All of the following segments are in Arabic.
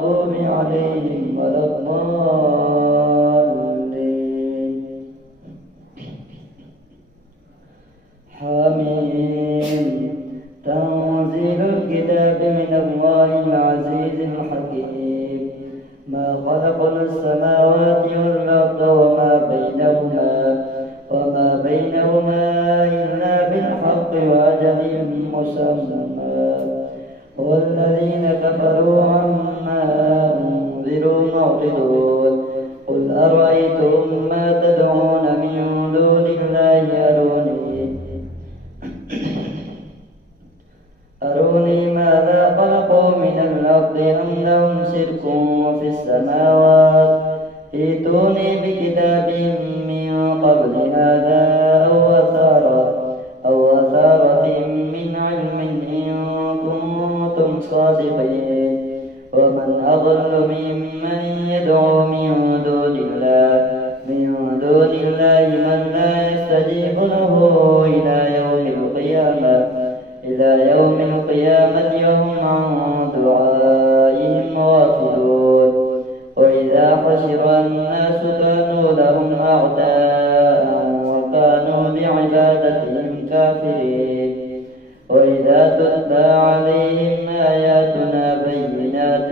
المغضوب عليهم ولا الضالين. حميم. تنزيل الكتاب من الله العزيز الحكيم. ما خلقنا السماوات والأرض وما بينهما إلا بالحق وأجل مسمى. والذين كفروا عما أنذروا معرضون. قل أرأيتم ما تدعون من دون الله أروني ماذا خلقوا من الأرض أم لهم شرك في السماوات. ائتوني بكتاب من قبل هذا أو أثارة من علم إن كنتم صادقين. ومن أضل ممن يدعو من دون الله من لا يستجيب له إلى يوم القيامة وهم عن دعائهم غافلون. وإذا حشر الناس كانوا لهم أعداء وكانوا بعبادتهم كافرين. وإذا تتلى عليهم آياتنا بينات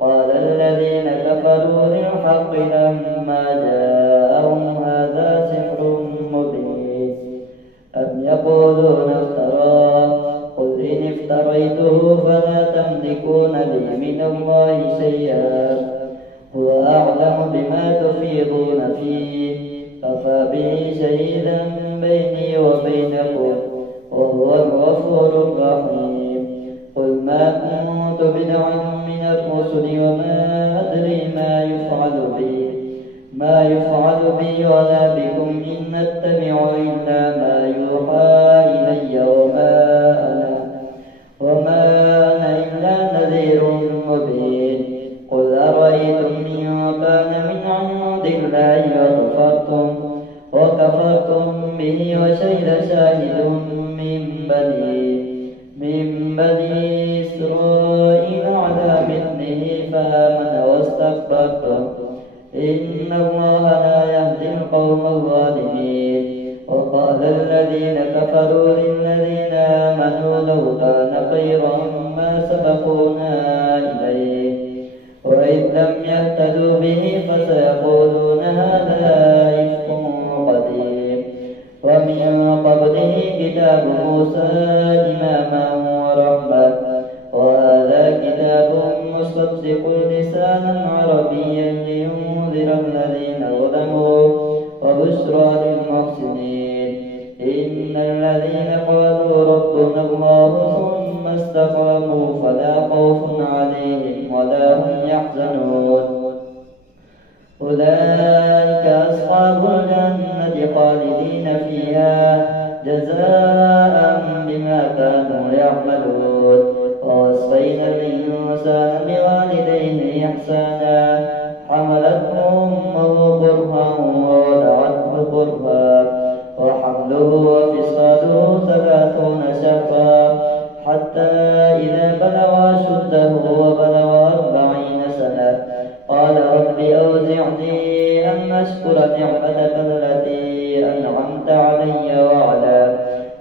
قال الذين كفروا للحق لما جاءهم هذا سحر مبين. أم يقولون افتراه. قل إن افتريته فلا تملكون لي من الله شيئا. هو أعلم بما تفيضون فيه. كفى به شهيدا بيني وبينكم وهو الغفور الرحيم. قل ما كنت بدعا من الرسل وما أدري ما يفعل بي ولا بكم إن أتبع إلا ما يوحى إلي وما أنا إلا نذير مبين. قل أرأيتم إن كان من عند الله وكفرتم به وشهد شاهد من بني إسرائيل على مثله فآمن واستكبرتم إن الله لا يهدي القوم الظالمين. وقال الذين كفروا للذين آمنوا لو كان خيرا ما سبقونا إليه وإذ لم يهتدوا به فسيقولون هذا إفك قديم. ومن قبله كتاب موسى إماما ورحمة وهذا كتاب مصدق لسانا عربيا لينذر الذين ظلموا وبشرى للمحسنين. إن الذين قالوا ربنا الله ثم استقاموا فلا خوف عليهم ولا هم يحزنون. أولئك أصحاب الجنة خالدين فيها جزاء بما كانوا يعملون. ووصينا الإنسان بوالديه إحسانا حملته أمه كرها ووضعته كرها وحمله وفصاله 30 شهرا حتى إذا بلغ أشده وبلغ 40 سنة قال رب أوزعني أن أشكر نعمتك التي أنعمت علي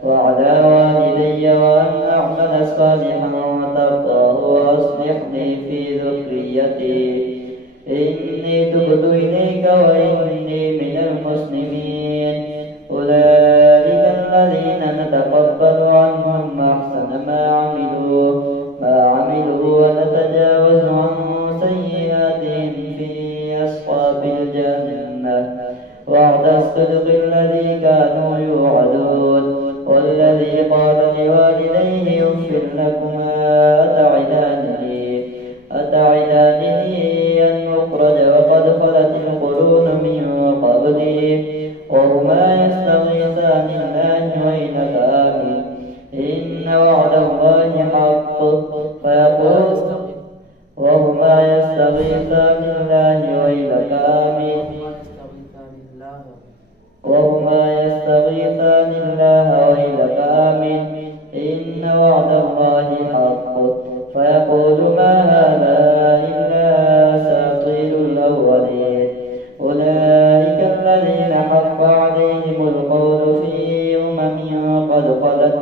وعلى والدي وأن أعمل صالحا ترضاه وأصلح لي في ذريتي إني تبت إليك وإني من المسلمين. أولئك الذين نتقبل عنهم أحسن ما عملوا ونتجاوز عن سيئاتهم في أصحاب الجنة وعد الصدق الذي كانوا يوعدون. والذي قال لوالديه أف لكما أتعدانني أن أخرج وقد خلت القرون من قبلي وهما يستغيثان الله ويلك آمين إن وعد الله حق وهما يستغيثان الله ويلك آمين إن وعد الله حق فيقول ما هذا إلا أساطير الأولين. أولئك الذين حق عليهم القول في قد خلت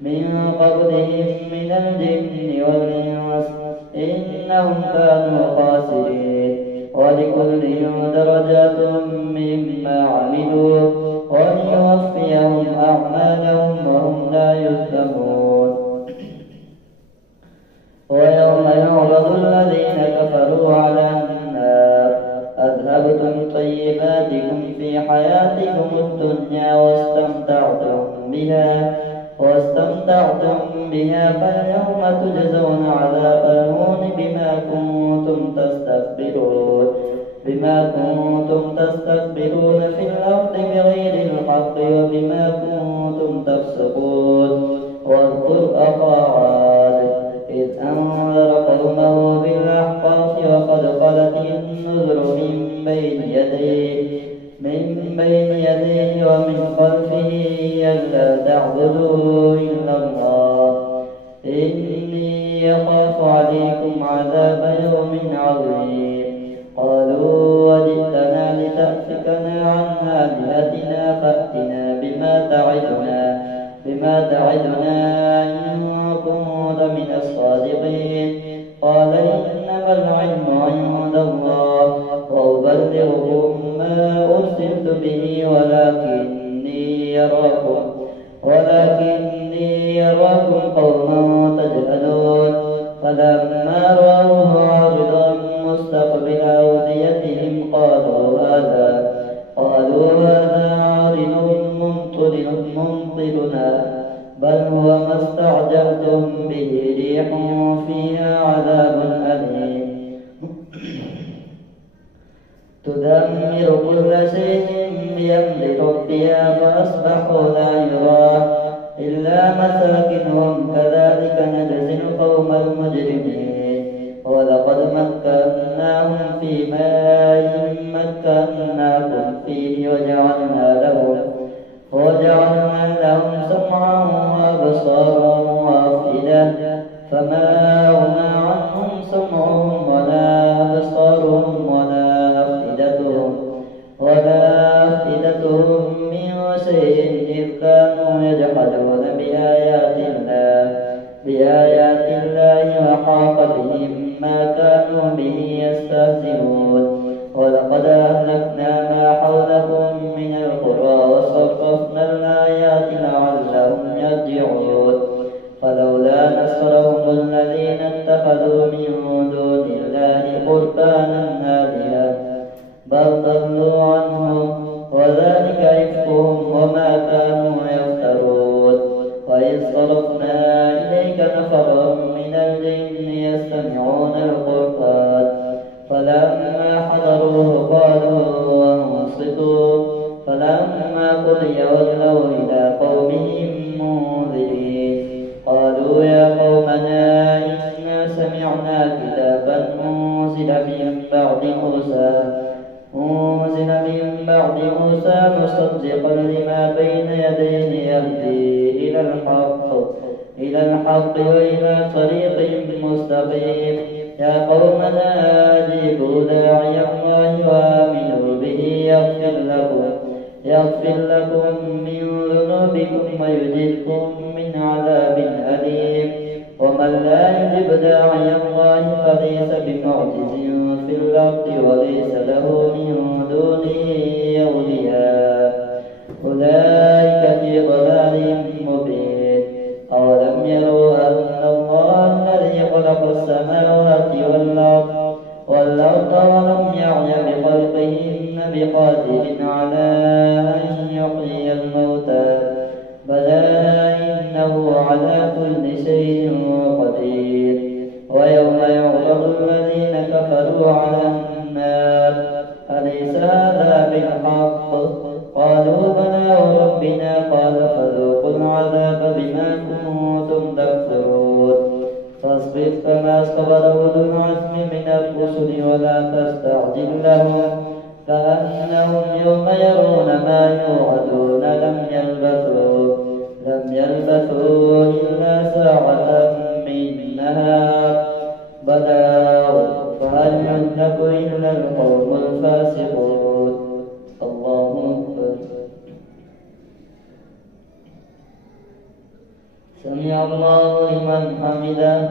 من قبلهم من الجن والإنس إنهم كانوا خاسرين. ولكل درجات مما عملوا وليوفيهم أعمالهم وهم لا يظلمون. ويوم يعرض الذين كفروا على النار أذهبتم طيباتكم في حياتكم الدنيا واستمتعتم بها فاليوم تجزون عذاب الهون بما كنتم تستكبرون في الأرض بغير الحق وبما كنتم تفسقون. واذكر أخا عاد إذ أنذر قومه بالأحقاف وقد خلت النذر من بين يديه ومن خلفه ألا تعبدوا إلا الله إني يخاف عليكم عذاب يوم عظيم. قالوا وجئتنا لتأفكنا عن آلهتنا فأتنا بما تعدنا إن كنت من الصادقين. قال إنما العلم عند الله وأبلغكم ما أرسلت به ولكني يراكم قوما تجهلون. فلما رأوه عارضا مستقبل أوديتهم قالوا هذا عارض ممطرنا بل هو ما استعجلتم به ريح فيها عذاب أليم تدمر كل شيء بأمر ربها فأصبحوا لا يرى إلا مساكنهم كذلك نجزي القوم المجرمين. ولقد مكناهم في ماء مكناكم فيه وجعلنا لهم سمعا وأبصارا وأفئدة فما أغنى عنهم سمعهم ولا أبصارهم ولا أفئدتهم من شيء إذ كانوا يجحدون بآيات الله وحاق بهم ما كانوا به يستهزئون. ولقد أهلكنا ما حولكم من القرى وصرفنا الآيات لعلهم يرجعون. فلولا نصرهم الذين اتخذوا من دون الله قربانا آلهة بل ضلوا عنهم وذلك إفكهم وما كانوا يفترون. وإذ صرفنا إليك نفرا من الجن يستمعون القرآن فلما حضروه قالوا أنصتوا فلما قضي ولوا إلى قومهم منذرين. قالوا يا قومنا إنا سمعنا كتابا أنزل من بعد موسى مصدقا لما بين يديه يهدي إلى الحق وإلى طريق مستقيم. يا قومنا أجيبوا داعي الله وآمنوا به يغفر لكم من ذنوبكم ويجركم من عذاب أليم. ومن لا يجب داعي الله فليس بمعجز في الأرض وليس له من دونه أولياء أولئك في ضلال مبين. أولم يروا أن الله الذي خلق السماوات والأرض ولم يعي بخلقهن بقادر على أن يحيي الموتى بلى إنه على كل شيء قدير. ويوم يعرض الذين كفروا على النار أليس هذا بالحق قالوا بلى وربنا قال فذوقوا العذاب بما كنتم تكفرون. فاصبر كما صبر أولو العزم من الرسل ولا تستعجل لهم كأنهم يوم يرون ما يوعدون لم لم يلبثوا إلا ساعة من نهار بلاغ فهل يهلك إلا القوم الفاسقون. الله أكبر. سمع الله لمن حمده.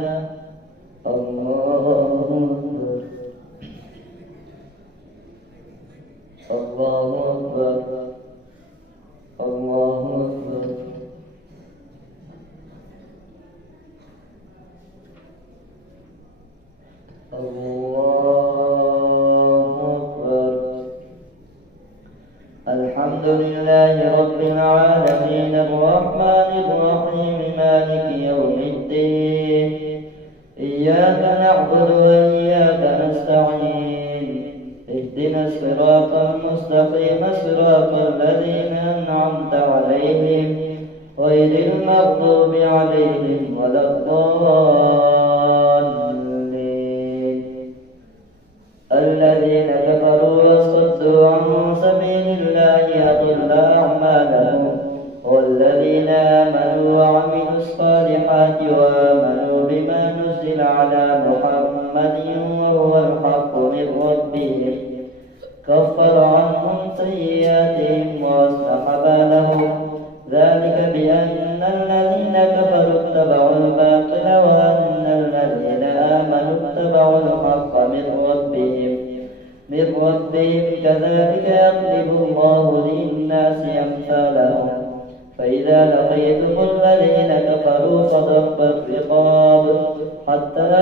الله أكبر. الله أكبر. الله أكبر. الله أكبر. الحمد لله رب العالمين الرحمن الرحيم مالك يوم الدين إياك نعبد وإياك نستعين اهدنا الصراط المستقيم صراط الذين أنعمت عليهم غير المغضوب عليهم ولا الضالين. الذين كفروا وصدوا عن سبيل الله أضل أعمالهم والذين آمنوا وعملوا الصالحات وآمنوا بما نزل على محمد وهو الحق من ربهم كفر عنهم سيئاتهم وأصلح بالهم ذلك بأن الذين كفروا اتبعوا الباطل وأن الذين آمنوا اتبعوا الحق من ربهم كذلك يضرب الله للناس أمثالهم. فإذا لقيتم الذين كفروا فضرب الرقاب حتى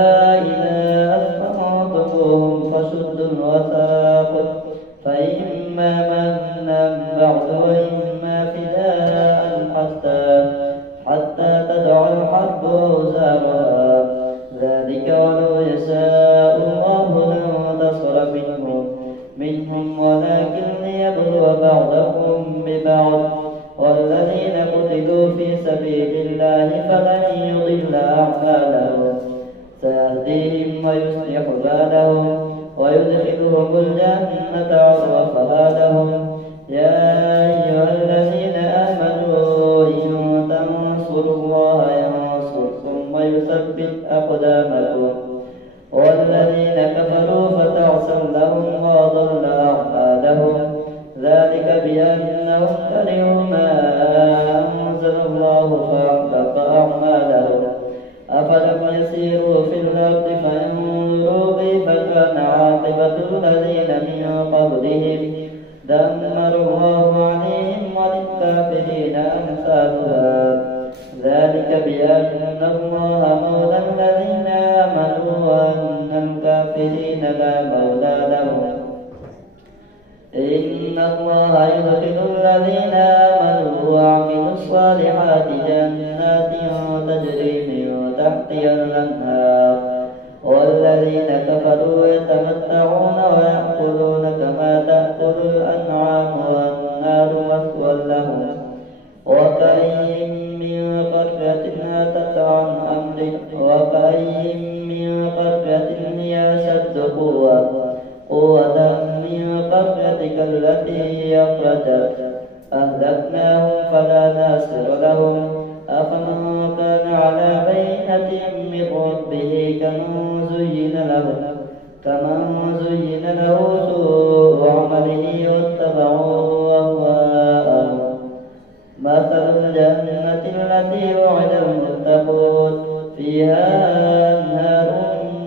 إذا أثخنتموهم فشدوا الوثاق فإما منا بعد وإما فداء حتى تدع الحرب أوزارها ذلك ولو يشاء الله لانتصر منهم ولكن ليبلو بعضكم ببعض والذين قتلوا في سبيل الله فلن يضل أعمالهم سيهديهم ويصلح بالهم ويدخلهم الجنة عرفها لهم. يا أيها الذين آمنوا إن تنصروا الله ينصركم ويثبت أقدامكم والذين كفروا فتعسا لهم وأضل أعمالهم ذلك بأنهم كرهوا ما أنزل الله فأحبط أعمالهم. أفلم يسيروا في الأرض فينظروا كيف كان عاقبة الذين من قبلهم دمر الله عليهم وللكافرين أمثالها ذلك بأن الله مولى الذين آمنوا وأن الكافرين لا مولى لهم. إن الله يدخل الذين آمنوا وعملوا الصالحات جنات تجري من تحتها الأنهار والذين كفروا يتمتعون ويأكلون كما تأكل الأنعام والنار مثوى لهم. وكأين من قرية أتت عن أمره وكأين من قرية هي أشد قوة من قريتك التي أخرجت أهلكناهم فلا ناصر لهم. أفمن كان على بينة من ربه كمن زين له سوء عمله واتبعوا أهواءهم. مثل الجنة التي وعد المتقون فيها أنهار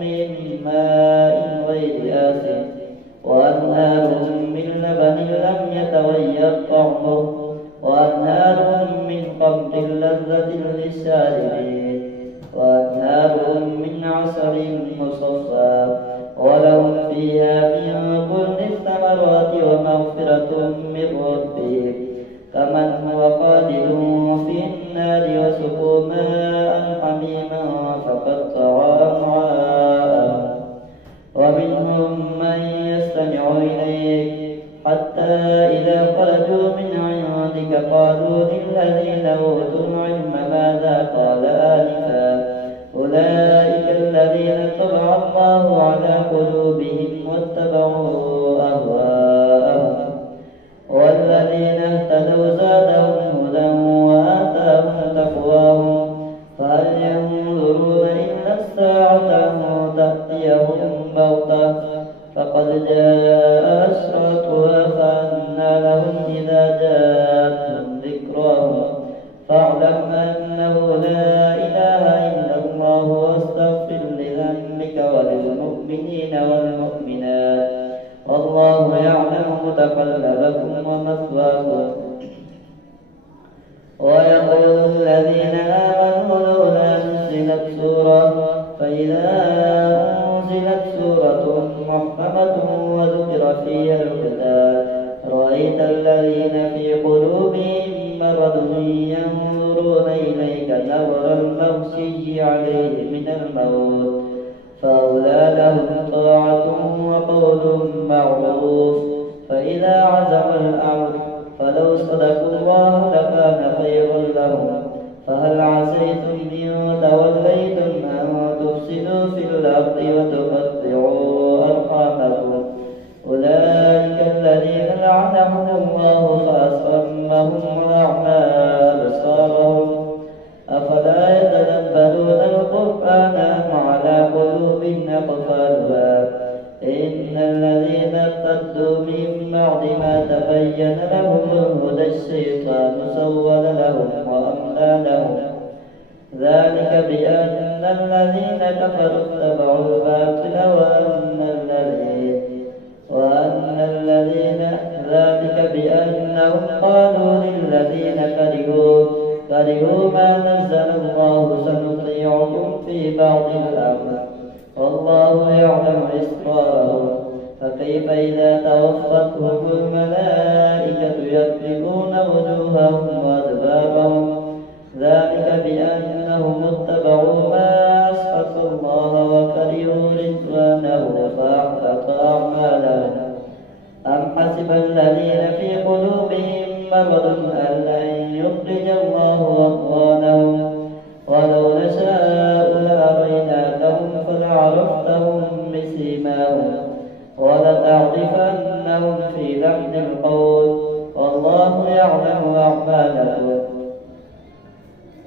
من ماء غير آسن وأنهار من لبن لم يتغير طعمه وأنهار من خمر لذة للشاربين وأنهار من عسل مصفى ولهم فيها من كل الثمرات ومغفرة من ربهم كمن هو خالد في النار وسقوا ماء حميما فقطع أمعاءهم. ومنهم من يستمع إليك حتى إذا خرجوا من عندك قالوا للذين أوتوا العلم ماذا قال آنفا أولئك الذين طبع الله على قلوبهم واتبعوا أهواءهم والذين اهتدوا زادهم هدى وآتاهم نظر المغشي عليه من الموت، فأولى لهم طاعة وقول معروف. فإذا عزم الأمر فلو صدقوا الله لكان خيرا لهم. فهل عسيتم إن توليتم أن تفسدوا في الأرض وتقطعوا أرحامكم؟ أولئك الذين لعنهم الله فأصمهم وأعمى أبصارهم. أفلا يتدبرون القرآن أم على قلوب أقفالها؟ إن الذين ارتدوا من بعد ما تبين لهم الهدى الشيطان سول لهم وأملى لهم. ذلك بأن الذين كفروا اتبعوا الباطل ذلك بأنهم قالوا للذين كرهوا ما نزل الله سنطيعكم في بعض الأمر والله يعلم إسرارهم. فكيف إذا توفتهم الملائكة يضربون وجوههم وأدبارهم؟ ذلك بأنهم اتبعوا ما أسخط الله وكرهوا رضوانه فأحبط أعمالهم. أم حسب الذين في قلوبهم مرض أن لن يخرج الله أضغانهم؟ ولو نشاء لأريناكهم فلعرفتهم بسيماهم ولتعرفنهم في لحن القول والله يعلم أعمالكم.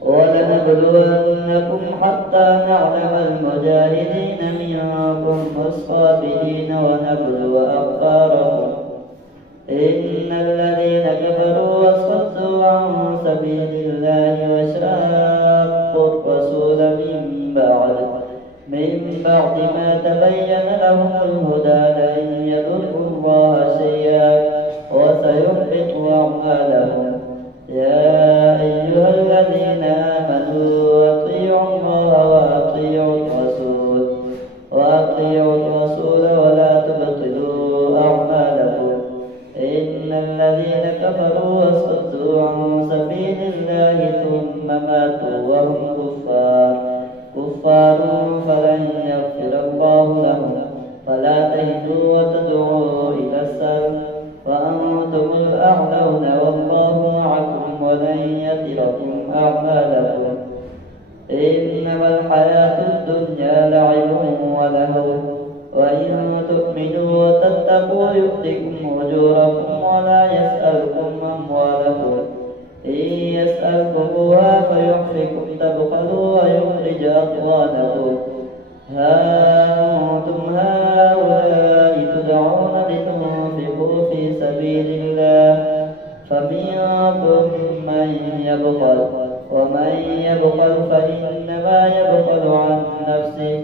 ولنبلونكم حتى نعلم المجاهدين منكم والصابرين ونبلو أخباركم. إن الذين كفروا وصدوا عن سبيل الله وشاقوا الرسول من بعد ما تبين لهم الهدى لن يضروا الله شيئا وسيحبط أعمالهم. يا أيها الذين آمنوا أطيعوا الله وأطيعوا الرسول ولا تبطلوا أعمالكم. إن الذين كفروا وصدوا عن سبيل الله ثم ماتوا وهم كفار فلن يغفر الله لهم. فلا تهنوا وتدعوا إلى السلم وأنتم الأعلون والله معكم ولن يتركم أعمالكم. إنما الحياة الدنيا لعب ولهو وإن تؤمنوا وتتقوا يؤتكم أجوركم ولا يسألكم أموالكم. إن يسألكموها فيحفكم تبخلوا ويخرج أضغانكم. ها أنتم هؤلاء تدعون لتنفقوا في سبيل الله فمنكم من يبخل ومن يبخل فإنما يبخل عن نفسه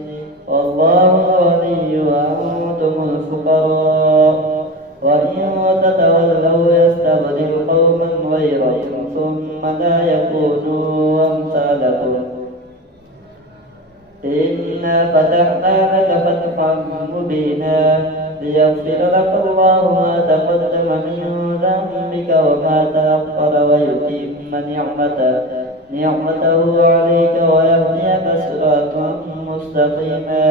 والله الغني وأنتم الفقراء. وإن تتولوا يستبدل قوما غيركم ثم لا يكونوا أمثالكم. إنا فتحنا لك فتحا مبينا ليغفر لك الله ما تقدم من ذنبك وما تأخر ويتم نعمته عليك ويهديك صراطا مستقيما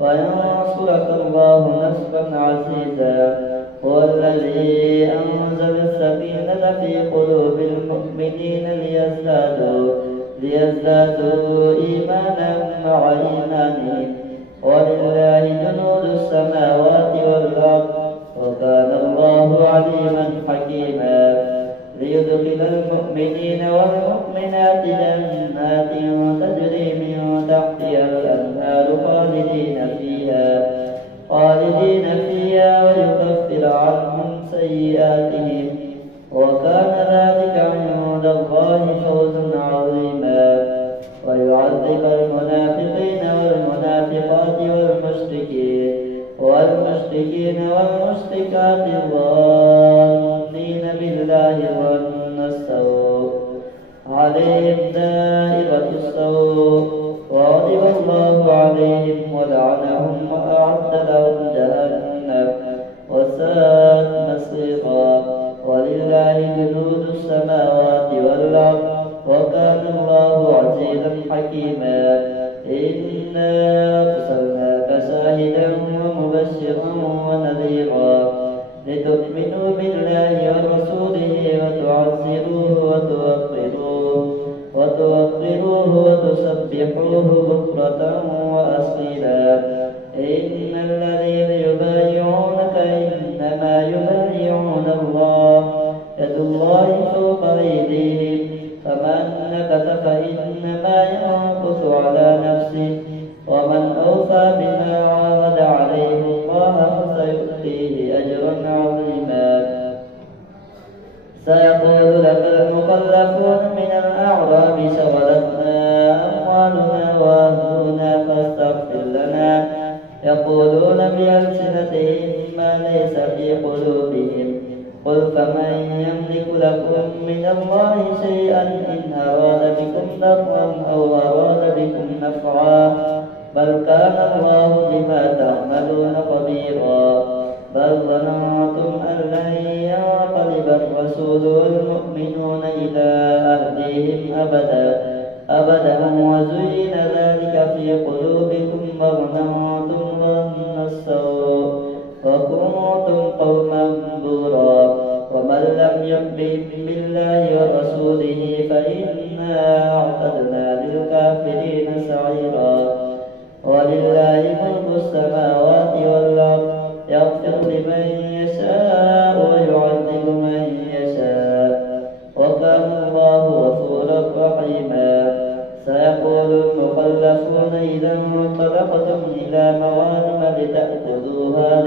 وينصرك الله نصرا عزيزا. هو الذي أنزل السكينة في قلوب المؤمنين ليزدادوا إيمانا مع إيمانهم ولله جنود السماوات والأرض وكان الله عليما حكيما. ليدخل المؤمنين والمؤمنات جنات تجري من تحتها الأنهار خالدين فيها ويكفر عنهم سيئاتهم وكان ذلك عند الله فوزا عظيما. ويعذب المنافقين والمنافقات والمشركين والمشركات الظانين بالله ظن السوء عليهم دائرة السوء وغضب الله عليهم ولعنهم وأعد لهم جهنم وساءت مصيرا. ولله جنود السماوات والأرض وكان الله عزيزا حكيما إنا أرسلناك شاهدا ومبشرا ونذيرا لتؤمنوا بالله ورسوله وتوقروه وتسبحوه بكرة وأصيلا إن الذين يبايعونك إنما يبايعون الله يد الله فوق أيديهم فمن نكث فإنما ينكث على نفسه ومن أوفى بما عاهد عليه الله فسيؤتيه أجرا عظيما سيقول لك المخلفون من الأعراب شغلتنا أموالنا وأهلنا فاستغفر لنا يقولون بألسنتهم ما ليس في قلوبهم قل فمن يملك لكم من الله شيئا إن أراد بكم ضرا أو أراد بكم نفعا بل كان الله بما تعملون خبيرا بل ظننتم أن لن ينقلب الرسول والمؤمنون إلى أهليهم أبدا وزين ذلك في قلوبكم وظننتم ظن السوء وكنتم قوما بورا ومن لم يؤمن بالله ورسوله فإنا أعتدنا للكافرين سعيرا ولله ملك السماوات والأرض يغفر لمن يشاء ويعذب من يشاء وكان الله غفورا رحيما سيقول المخلفون إذا انطلقتم إلى مغانم لتأخذوها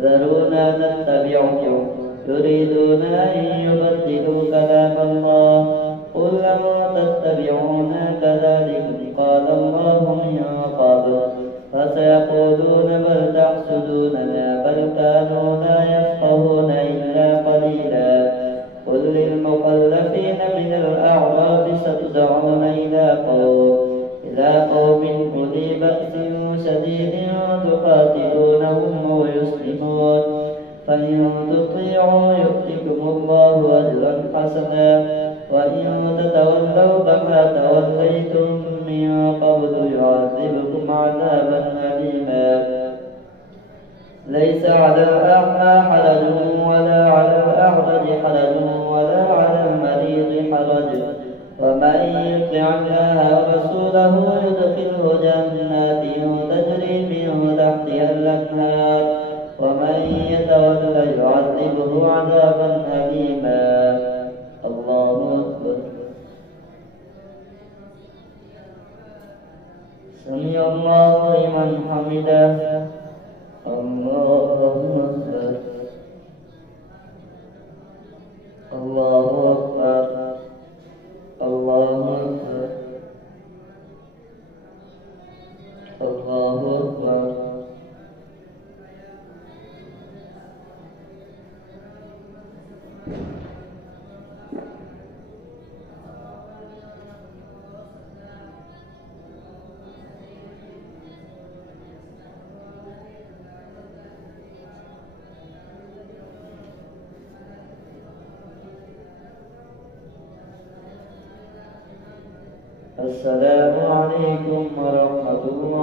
ذرونا نتبعكم يريدون أن يبدلوا كلام الله قل لن تتبعونا كذلك قال الله من قبل فسيقولون بل تحسدوننا بل كانوا لا يفقهون إلا قليلا قل للمخلفين من الأعراب ستدعون إلى قوم أولي بأس شديد تقاتلونهم ويسلمون فإن تطيعوا يؤتكم الله أجرا حسنا وإن تتولوا كما توليتم من قبل يعذبكم عذابا أليما ليس على الأعمى حرج ولا على الأعرج حرج ولا على المريض حرج ومن يطع الله ورسوله يدخله جنات تجري من تحتها الأنهار ومن يتولى يعذبه عذابا أليما الله أكبر سمع الله لمن حمده الله أكبر الله أكبر الله أكبر الله أكبر السلام عليكم ورحمة الله